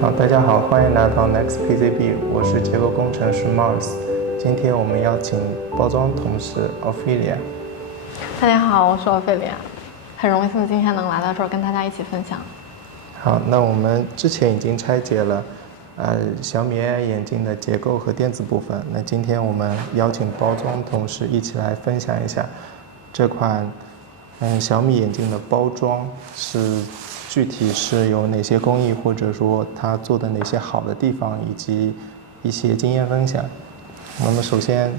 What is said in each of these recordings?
好，大家好，欢迎来到 Next PCB，我是结构工程师 Mars。今天我们邀请包装同事 Ophelia。大家好，我是Ophelia，很荣幸今天能来到这儿跟大家一起分享。好，那我们之前已经拆解了小米 AI 眼镜的结构和电子部分，那今天我们邀请包装同事一起来分享一下这款小米眼镜的包装具体是有哪些工艺，或者说它做的哪些好的地方，以及一些经验分享。那么首先，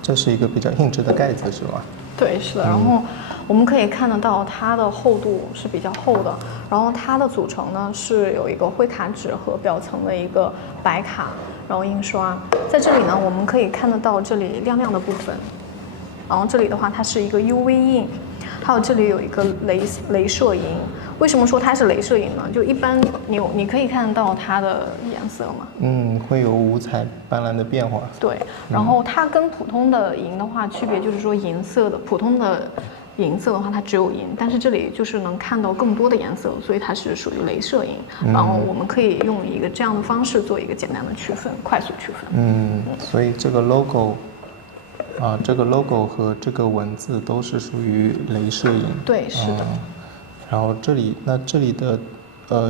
这是一个比较硬质的盖子，是吧？对，是的。然后我们可以看得到它的厚度是比较厚的，然后它的组成呢是有一个灰卡纸和表层的一个白卡，然后印刷。在这里呢，我们可以看得到这里亮亮的部分，然后这里的话它是一个 UV 印。还有这里有一个镭射银，为什么说它是镭射银呢？就一般你可以看到它的颜色吗？会有五彩斑斓的变化。对，然后它跟普通的银的话区别就是说银色的普通的银色的话它只有银，但是这里就是能看到更多的颜色，所以它是属于镭射银。然后我们可以用一个这样的方式做一个简单的区分，快速区分。所以这个 logo。这个 logo 和这个文字都是属于镭射银。对，是的。然后这里的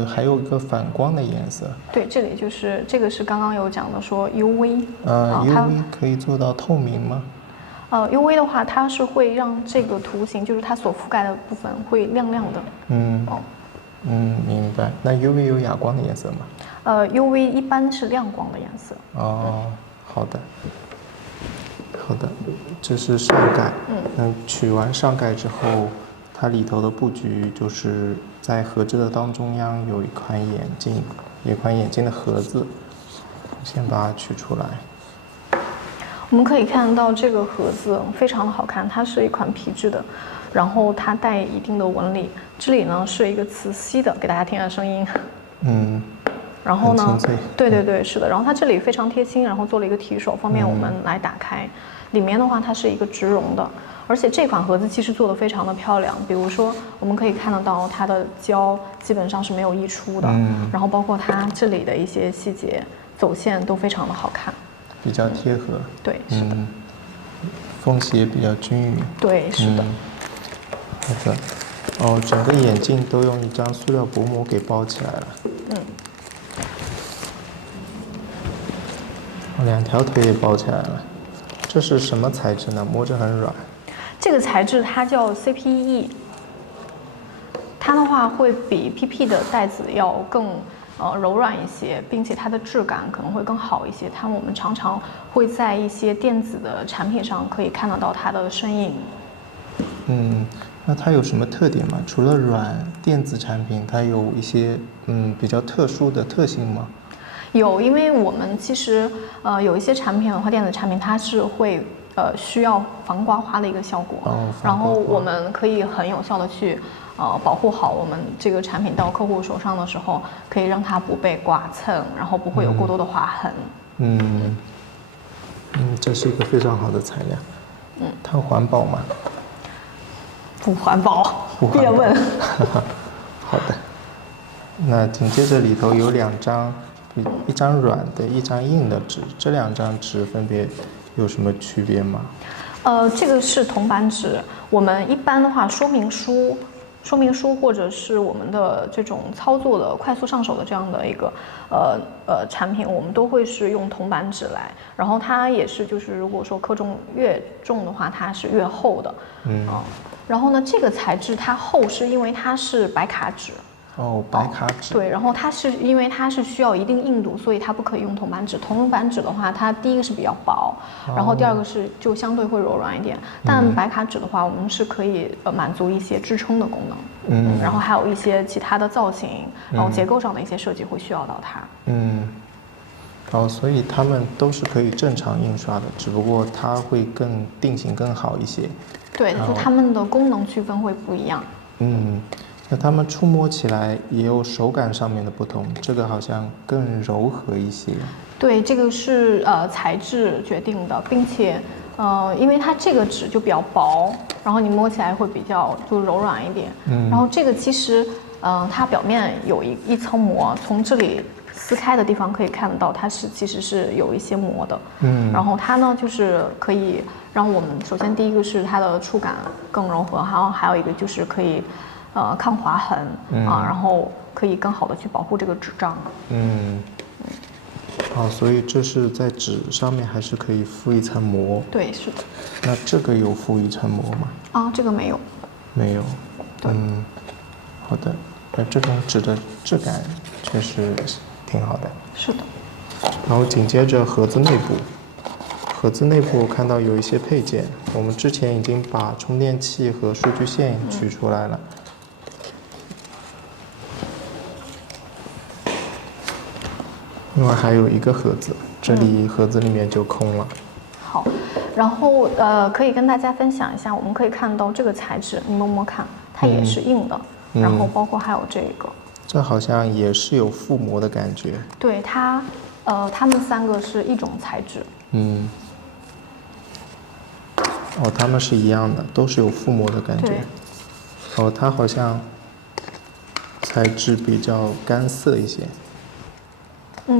还有一个反光的颜色。对，这里就是这个是刚刚有讲的说 UV。UV 可以做到透明吗？UV 的话，它是会让这个图形，就是它所覆盖的部分会亮亮的。明白。那 UV 有哑光的颜色吗？UV 一般是亮光的颜色。好的。好的，这是上盖。取完上盖之后，它里头的布局就是在盒子的当中央有一款眼镜，一款眼镜的盒子。先把它取出来。我们可以看到这个盒子非常的好看，它是一款皮质的，然后它带一定的纹理。这里呢是一个磁吸的，给大家听下声音。然后呢，对，是的。然后它这里非常贴心，然后做了一个提手，方便我们来打开。里面的话，它是一个植绒的，而且这款盒子其实做的非常的漂亮。比如说，我们可以看得到它的胶基本上是没有溢出的，然后包括它这里的一些细节走线都非常的好看，比较贴合。对，是的。缝隙也比较均匀。对，是的。好的。整个眼镜都用一张塑料薄膜给包起来了。两条腿也包起来了。这是什么材质呢？摸着很软。这个材质它叫 CPE， 它的话会比 PP 的带子要更柔软一些，并且它的质感可能会更好一些。我们常常会在一些电子的产品上可以看得到它的身影。那它有什么特点吗？除了软，电子产品它有一些比较特殊的特性吗？有，因为我们其实有一些产品的话，电子产品它是会需要防刮花的一个效果，然后我们可以很有效的去保护好我们这个产品到客户手上的时候，可以让它不被刮蹭，然后不会有过多的划痕。这是一个非常好的材料。它环保吗？不环保，别问。好的。那紧接着里头有两张。一张软的，一张硬的纸，这两张纸分别有什么区别吗？这个是铜板纸。我们一般的话，说明书或者是我们的这种操作的快速上手的这样的一个产品，我们都会是用铜板纸来。然后它也是就是如果说克重越重的话，它是越厚的。然后呢，这个材质它厚是因为它是白卡纸。白卡纸。对，然后它是因为它是需要一定硬度，所以它不可以用铜板纸。铜板纸的话，它第一个是比较薄，然后第二个是就相对会柔软一点。但白卡纸的话，我们是可以满足一些支撑的功能。然后还有一些其他的造型，然后结构上的一些设计会需要到它。所以它们都是可以正常印刷的，只不过它会更定型更好一些。对，就它们的功能区分会不一样。那它们触摸起来也有手感上面的不同，这个好像更柔和一些。对，这个是材质决定的，并且因为它这个纸就比较薄，然后你摸起来会比较就柔软一点。然后这个其实它表面有一层膜，从这里撕开的地方可以看得到，它其实是有一些膜的。然后它呢就是可以让我们首先第一个是它的触感更柔和，然后还有一个就是可以抗划痕然后可以更好的去保护这个纸张。所以这是在纸上面还是可以敷一层膜？对，是的。那这个有敷一层膜吗？这个没有。没有。好的。这种纸的质感确实挺好的。是的。然后紧接着盒子内部，盒子内部看到有一些配件，我们之前已经把充电器和数据线取出来了。另外还有一个盒子，这里盒子里面就空了。好，然后可以跟大家分享一下，我们可以看到这个材质，你摸摸看，它也是硬的。然后包括还有这个，这好像也是有覆膜的感觉。对，它们3个是一种材质。它们是一样的，都是有覆膜的感觉。它好像材质比较干涩一些。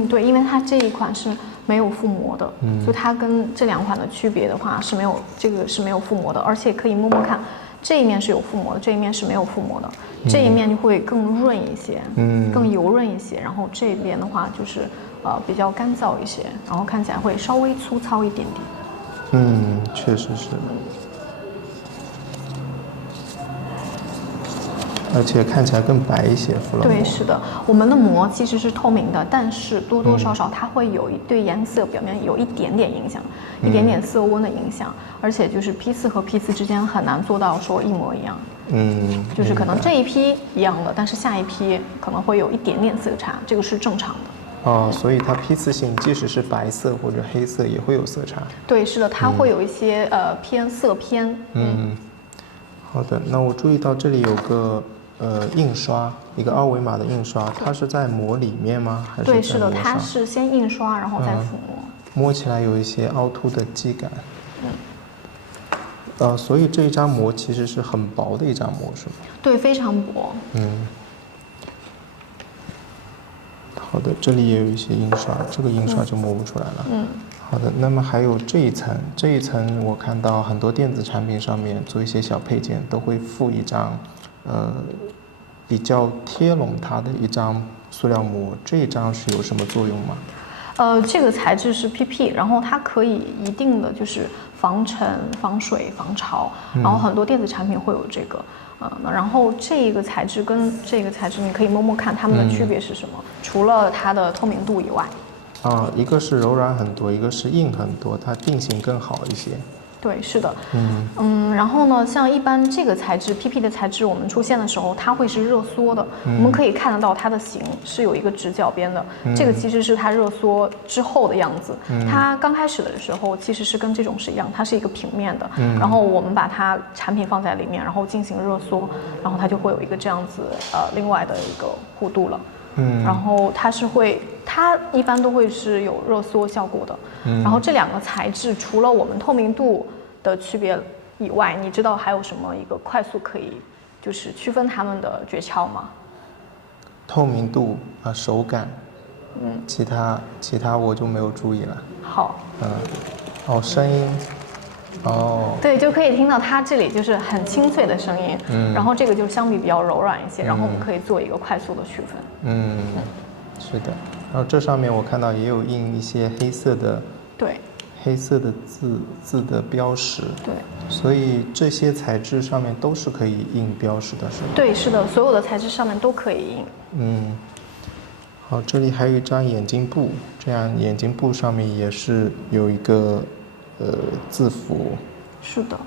对，因为它这一款是没有覆膜的，所以它跟这2款的区别的话是没有，这个是没有覆膜的，而且可以摸摸看，这一面是有覆膜的，这一面是没有覆膜的，这一面就会更润一些，更油润一些，然后这边的话就是比较干燥一些，然后看起来会稍微粗糙一点点。确实是。而且看起来更白一些，敷了膜。对，是的，我们的膜其实是透明的，但是多多少少它会有对颜色表面有一点点影响，一点点色温的影响，而且就是批次和批次之间很难做到说一模一样。就是可能这一批一样的，但是下一批可能会有一点点色差，这个是正常的。所以它批次性即使是白色或者黑色也会有色差。对，是的，它会有一些色偏。好的，那我注意到这里有个印刷，一个2维码的印刷，它是在膜里面吗？还是在膜上？对，是的，它是先印刷，然后再覆膜。摸起来有一些凹凸的基感。所以这一张膜其实是很薄的一张膜，是吗？对，非常薄。好的，这里也有一些印刷，这个印刷就摸不出来了。好的，那么还有这一层我看到很多电子产品上面做一些小配件都会附一张，比较贴拢它的一张塑料膜，这一张是有什么作用吗？这个材质是 PP， 然后它可以一定的就是防尘、防水、防潮，然后很多电子产品会有这个。然后这个材质跟这个材质，你可以摸摸看它们的区别是什么？除了它的透明度以外。一个是柔软很多，一个是硬很多，它定型更好一些。对，是的。然后呢，像一般这个材质 PP 的材质，我们出现的时候，它会是热缩的。我们可以看得到它的形是有一个直角边的，这个其实是它热缩之后的样子。它刚开始的时候其实是跟这种是一样，它是一个平面的。然后我们把它产品放在里面，然后进行热缩，然后它就会有一个这样子另外的一个弧度了。然后它一般都会是有热缩效果的。然后这2个材质除了我们透明度的区别以外，你知道还有什么一个快速可以就是区分它们的诀窍吗？透明度手感，其他我就没有注意了。好。声音。对，就可以听到它这里就是很清脆的声音。然后这个就相比比较柔软一些，然后我们可以做一个快速的区分。是的。然后这上面我看到也有印一些黑色的。对。黑色的字的标识。对。所以这些材质上面都是可以印标识的，是吗？对，是的，所有的材质上面都可以印。好，这里还有一张眼镜布，这样眼镜布上面也是有一个字符。是的。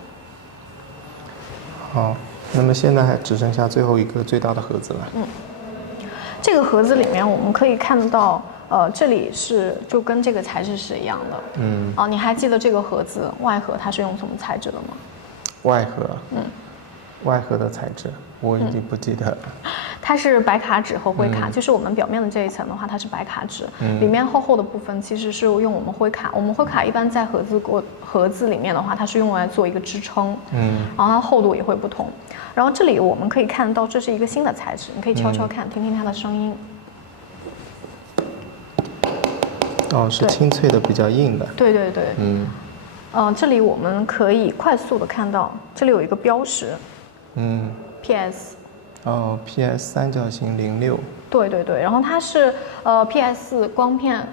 好，那么现在还只剩下最后一个最大的盒子了。这个盒子里面我们可以看得到，这里是就跟这个材质是一样的。你还记得这个盒子外盒它是用什么材质的吗？外盒。外盒的材质我已经不记得了。它是白卡纸和灰卡，就是我们表面的这一层的话，它是白卡纸，里面厚厚的部分其实是用我们灰卡。我们灰卡一般在盒子里面的话，它是用来做一个支撑，然后它厚度也会不同。然后这里我们可以看到，这是一个新的材质，你可以悄悄看，听听它的声音。哦，是清脆的，比较硬的。对对对。这里我们可以快速的看到，这里有一个标识。PS。哦 ，PS 三角形06。对对对，然后它是PS 光片。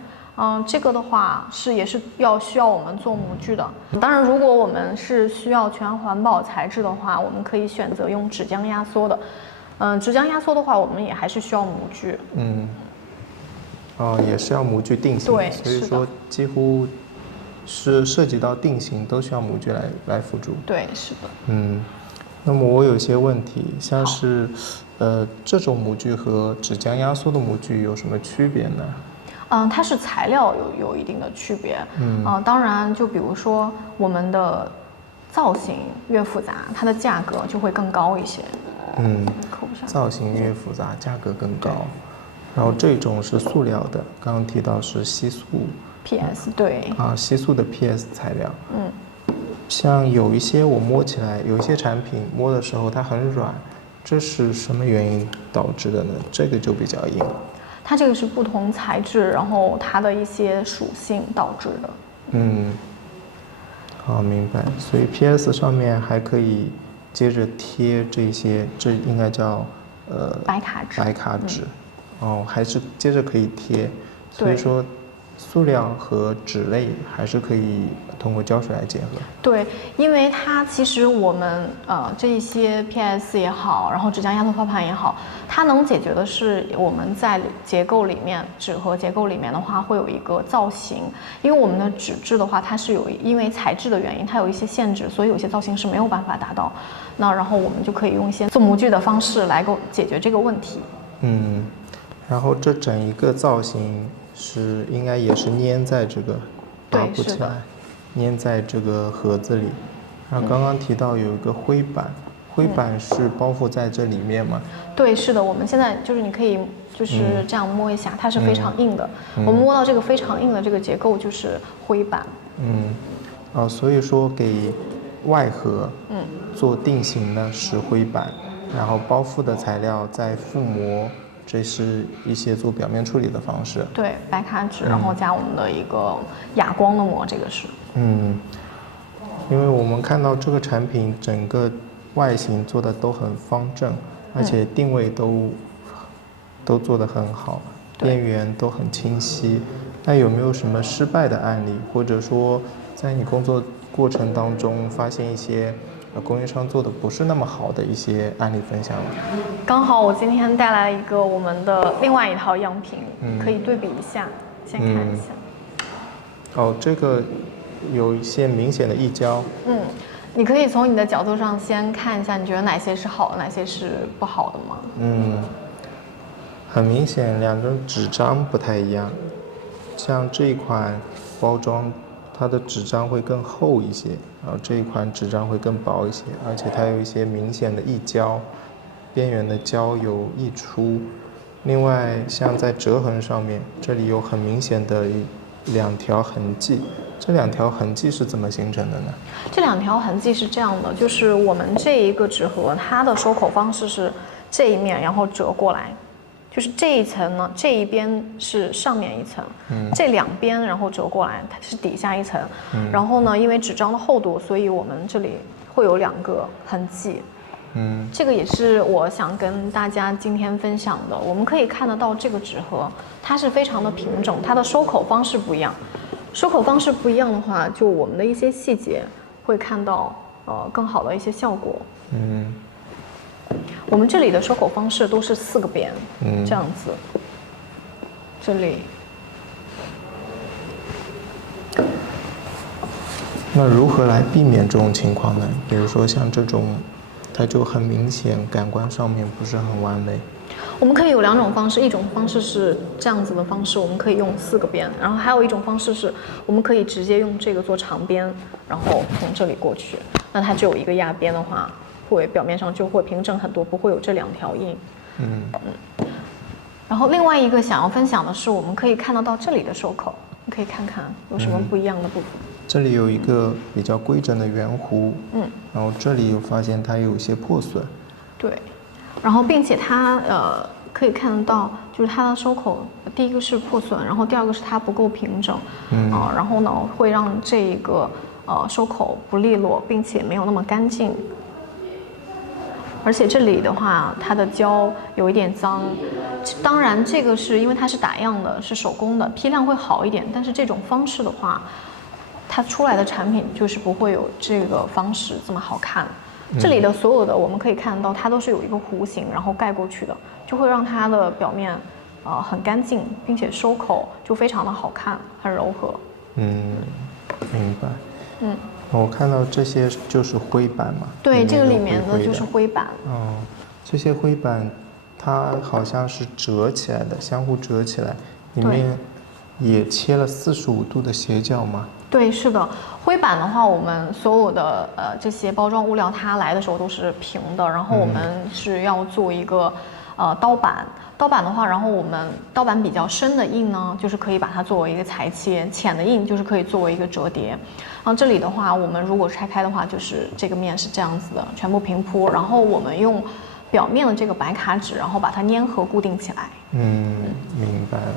这个的话也是需要我们做模具的。当然，如果我们是需要全环保材质的话，我们可以选择用纸浆压缩的。纸浆压缩的话，我们也还是需要模具。也是要模具定型。对，所以说几乎是涉及到定型都需要模具来辅助。对，是的。那么我有些问题，像是这种模具和纸浆压缩的模具有什么区别呢？它是材料有一定的区别。当然，就比如说我们的造型越复杂，它的价格就会更高一些。造型越复杂，价格更高。然后这种是塑料的，刚刚提到是吸塑。PS 对。吸塑的 PS 材料。像有一些我摸起来，有一些产品摸的时候它很软，这是什么原因导致的呢？这个就比较硬。它这个是不同材质，然后它的一些属性导致的。好，明白。所以 PS 上面还可以接着贴这些，这应该叫白卡纸。白卡纸。还是接着可以贴。所以说塑料和纸类还是可以通过胶水来结合。对，因为它其实我们这一些 PS 也好，然后纸浆压缩托盘也好，它能解决的是我们在结构里面，纸盒结构里面的话会有一个造型，因为我们的纸质的话，它是因为材质的原因，它有一些限制，所以有些造型是没有办法达到。那然后我们就可以用一些做模具的方式来解决这个问题。然后这整一个造型应该也是粘在这个拔不起来，粘在这个盒子里。然后刚刚提到有一个灰板，灰板是包覆在这里面吗？对，是的。我们现在就是你可以就是这样摸一下，它是非常硬的。我们摸到这个非常硬的这个结构就是灰板。所以说给外盒做定型呢是灰板，然后包覆的材料再覆膜。这是一些做表面处理的方式。对，白卡纸，然后加我们的一个哑光的膜，这个是。因为我们看到这个产品整个外形做的都很方正，而且定位都做得很好，边缘都很清晰。那有没有什么失败的案例，或者说在你工作过程当中发现一些供应商做的不是那么好的一些案例分享了？刚好我今天带来一个我们的另外一套样品，可以对比一下，先看一下。这个有一些明显的溢胶。你可以从你的角度上先看一下，你觉得哪些是好的，哪些是不好的吗？很明显两种纸张不太一样，像这一款包装它的纸张会更厚一些，然后这一款纸张会更薄一些，而且它有一些明显的溢胶，边缘的胶有溢出。另外像在折痕上面，这里有很明显的两条痕迹，这两条痕迹是怎么形成的呢？这两条痕迹是这样的，就是我们这一个纸盒它的收口方式是这一面然后折过来，就是这一层呢，这一边是上面一层，这两边然后折过来，它是底下一层，然后呢，因为纸张的厚度，所以我们这里会有两个痕迹。这个也是我想跟大家今天分享的。我们可以看得到这个纸盒，它是非常的平整，它的收口方式不一样。收口方式不一样的话，就我们的一些细节会看到更好的一些效果。我们这里的收口方式都是4个边，这样子。这里。那如何来避免这种情况呢？比如说像这种，它就很明显感官上面不是很完美。我们可以有2种方式，一种方式是这样子的方式，我们可以用4个边，然后还有一种方式是我们可以直接用这个做长边，然后从这里过去，那它只有一个压边的话，会表面上就会平整很多，不会有这2条印。然后另外一个想要分享的是，我们可以看得到这里的收口，你可以看看有什么不一样的部分。这里有一个比较规整的圆弧，然后这里又发现它有一些破损。对，然后并且它可以看得到，就是它的收口，第一个是破损，然后第二个是它不够平整，然后呢会让这个收口不利落，并且没有那么干净。而且这里的话，它的胶有一点脏，当然这个是因为它是打样的，是手工的，批量会好一点。但是这种方式的话，它出来的产品就是不会有这个方式这么好看。这里的所有的我们可以看到，它都是有一个弧形，然后盖过去的，就会让它的表面很干净，并且收口就非常的好看，很柔和。明白。我看到这些就是灰板嘛。对，这个里面的就是灰板。这些灰板它好像是折起来的，相互折起来，里面也切了45度的斜角吗？对，是的。灰板的话，我们所有的这些包装物料，它来的时候都是平的，然后我们是要做一个刀板。刀板的话，然后我们刀板比较深的印呢，就是可以把它作为一个裁切；浅的印就是可以作为一个折叠。然后这里的话，我们如果拆开的话，就是这个面是这样子的，全部平铺，然后我们用表面的这个白卡纸，然后把它粘合固定起来。明白了。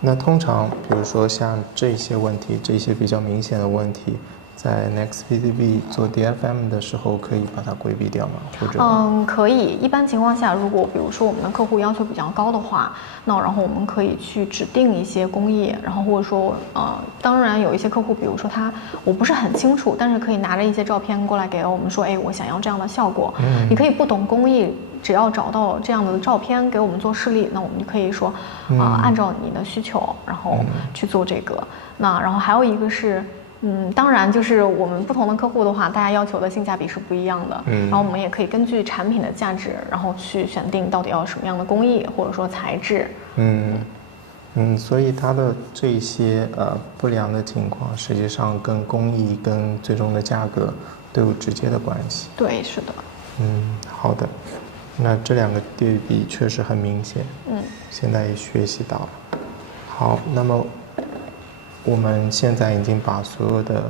那通常，比如说像这些问题，这些比较明显的问题，在 Next PCB 做 DFM 的时候，可以把它规避掉吗？或者可以。一般情况下，如果比如说我们的客户要求比较高的话，那然后我们可以去指定一些工艺，然后或者说当然有一些客户，比如说我不是很清楚，但是可以拿着一些照片过来给我们说，我想要这样的效果。你可以不懂工艺，只要找到这样的照片给我们做示例，那我们就可以说按照你的需求，然后去做这个。那然后还有一个是。当然，就是我们不同的客户的话，大家要求的性价比是不一样的。然后我们也可以根据产品的价值，然后去选定到底要什么样的工艺或者说材质。所以它的这些不良的情况，实际上跟工艺跟最终的价格都有直接的关系。对，是的。好的。那这两个对比确实很明显。现在也学习到了。好，那么。我们现在已经把所有的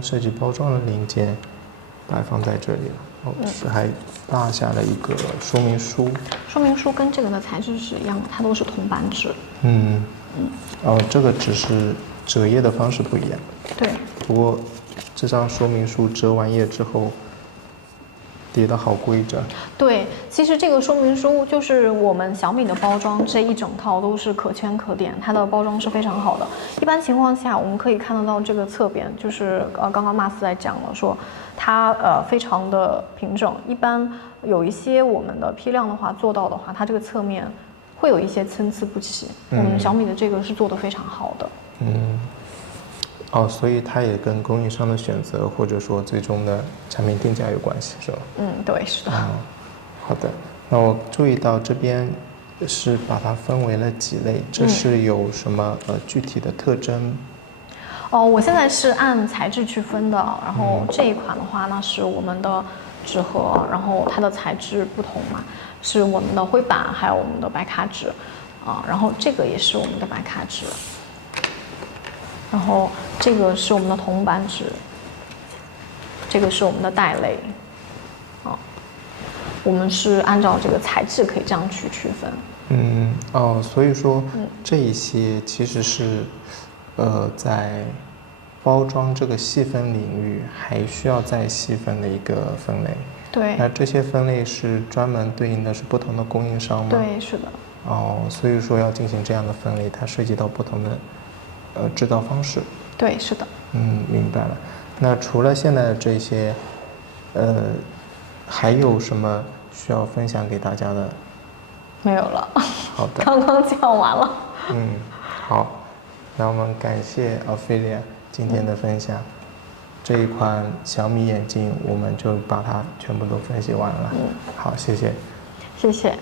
设计包装的零件摆放在这里了。还落下了一个说明书。说明书跟这个的材质是一样的，它都是铜板纸。这个只是折页的方式不一样。对。不过这张说明书折完页之后。叠得好规整。对，其实这个说明书就是我们小米的包装，这一整套都是可圈可点，它的包装是非常好的。一般情况下，我们可以看得到这个侧边，就是刚刚马斯在讲了，说它非常的平整。一般有一些我们的批量的话做到的话，它这个侧面会有一些参差不齐。我们小米的这个是做得非常好的。所以它也跟供应商的选择，或者说最终的产品定价有关系，是吧？对，是的。好的。那我注意到这边是把它分为了几类，这是有什么具体的特征？我现在是按材质去分的，然后这一款的话呢是我们的纸盒，然后它的材质不同嘛，是我们的灰板，还有我们的白卡纸，然后这个也是我们的白卡纸。然后这个是我们的铜板纸，这个是我们的带类，我们是按照这个材质可以这样去区分。所以说这一些其实是，在包装这个细分领域还需要再细分的一个分类。对。那这些分类是专门对应的是不同的供应商吗？对，是的。所以说要进行这样的分类，它涉及到不同的。制造方式。对，是的。明白了。那除了现在的这些，还有什么需要分享给大家的？没有了。好的。刚刚讲完了。好，那我们感谢Ophelia今天的分享。这一款小米眼镜，我们就把它全部都分析完了。好，谢谢。谢谢。